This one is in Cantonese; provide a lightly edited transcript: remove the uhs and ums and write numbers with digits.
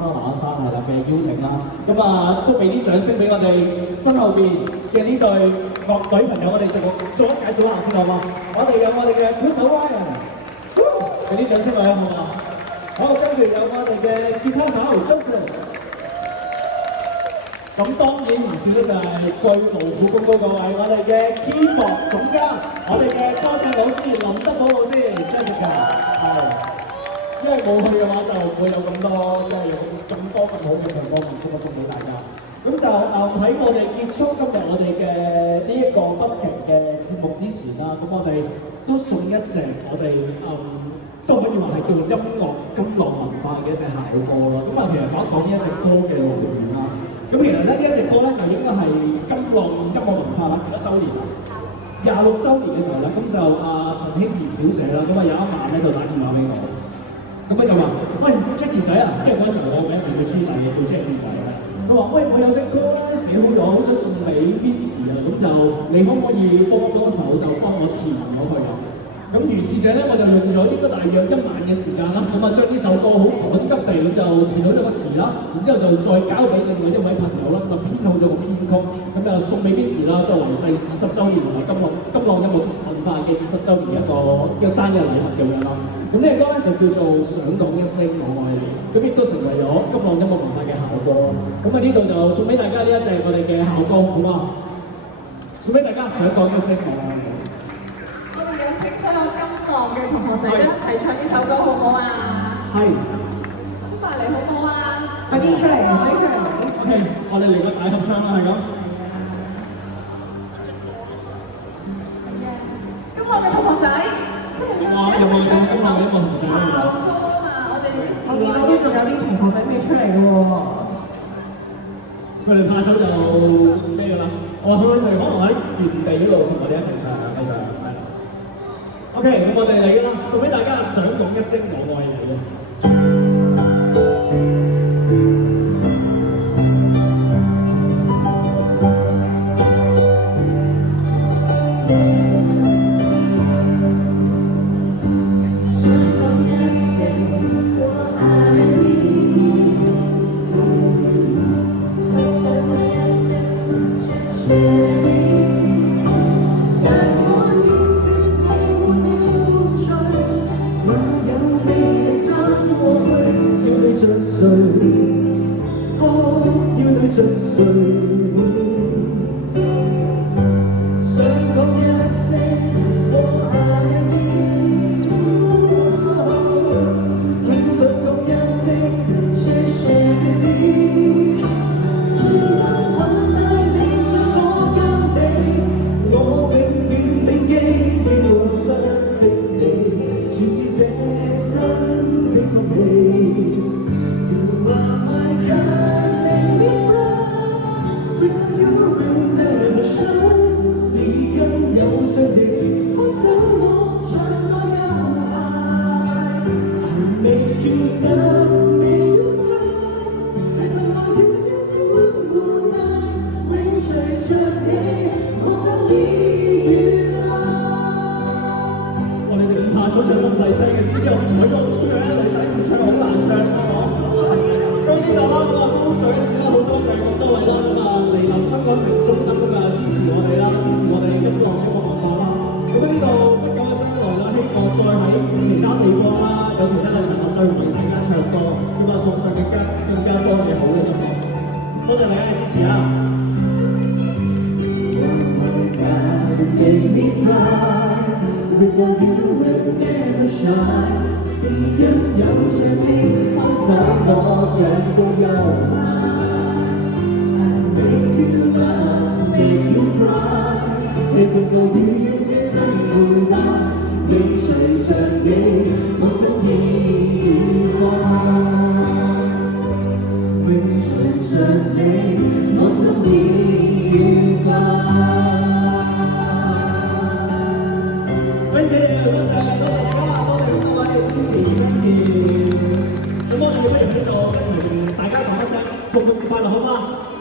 啦，馬鞍山係啦嘅邀請啦。咁啊，都俾啲掌聲俾我哋身後邊嘅呢隊樂隊朋友，我哋做一介紹一下先好嘛？我哋有我哋嘅鼓手 Ryan， 俾啲掌聲佢好唔好啊？好，跟住有我哋嘅吉他手 Joseph。咁當然唔少就係最勞苦功高嗰位，我哋嘅 keyboard 總監，我哋嘅歌唱老師林德寶老師 Jessica， 係，因為冇佢嘅話就唔會有咁多即係有咁多咁好嘅唱歌送俾大家。咁就喺我哋結束今日我哋嘅呢一個 busking 嘅節目之前啦，咁我哋都送一隻我哋都可以話係叫做音樂金浪文化嘅一隻校歌啦。咁啊，其實講一講呢一隻歌嘅來源啦。咁其實咧呢一隻歌咧就應該係金浪音樂文化啦幾多週年啊？26週年嘅時候咧，咁就陳興儀小姐啦，咁啊有一晚咧就打電話俾我，咁佢就話：喂 Jackie 仔啊，因為嗰陣時我名唔係叫 G 仔嘅，叫 Jackie 仔咧。佢話：喂，我有隻歌咧寫好咗，好想送俾 Miss 啊，咁就你可唔可以幫手就幫我填咗佢啊？咁於是者咧，我就用咗應該大約1晚嘅時間啦，咁啊將呢首歌好趕急地咁就填好咗個詞啦，然之後就再交俾另外一位朋友啦，咁啊編好咗個編曲，咁就送俾 Miss 啦，作為第20週年同埋金浪音樂文化嘅20週年嘅生日禮物咁樣啦。咁呢個歌咧就叫做想講一聲我愛你，咁亦都成為咗金浪音樂文化嘅校歌。咁啊呢度就送俾大家呢一隻我哋嘅校歌，好嘛？送俾大家想講一聲我愛你。嘅同學仔一齊唱呢首歌好唔好啊？係。咁快嚟好唔好啊？快啲出嚟，快啲出嚟。OK， 我哋嚟個大合唱啦，係咁。係嘅。咁我嘅同學仔。哇！有冇咁金浪嘅同學仔嚟㗎？我哋我見到啲仲有啲同學仔未出嚟嘅喎。佢哋怕手就咩㗎啦？佢哋可能喺原地嗰度同我哋一齊唱啊，繼續。OK， 咁我哋嚟啦，送俾大家想講一聲我愛你。咁我哋不如喺度一齊大家講一聲復活節快樂好嗎？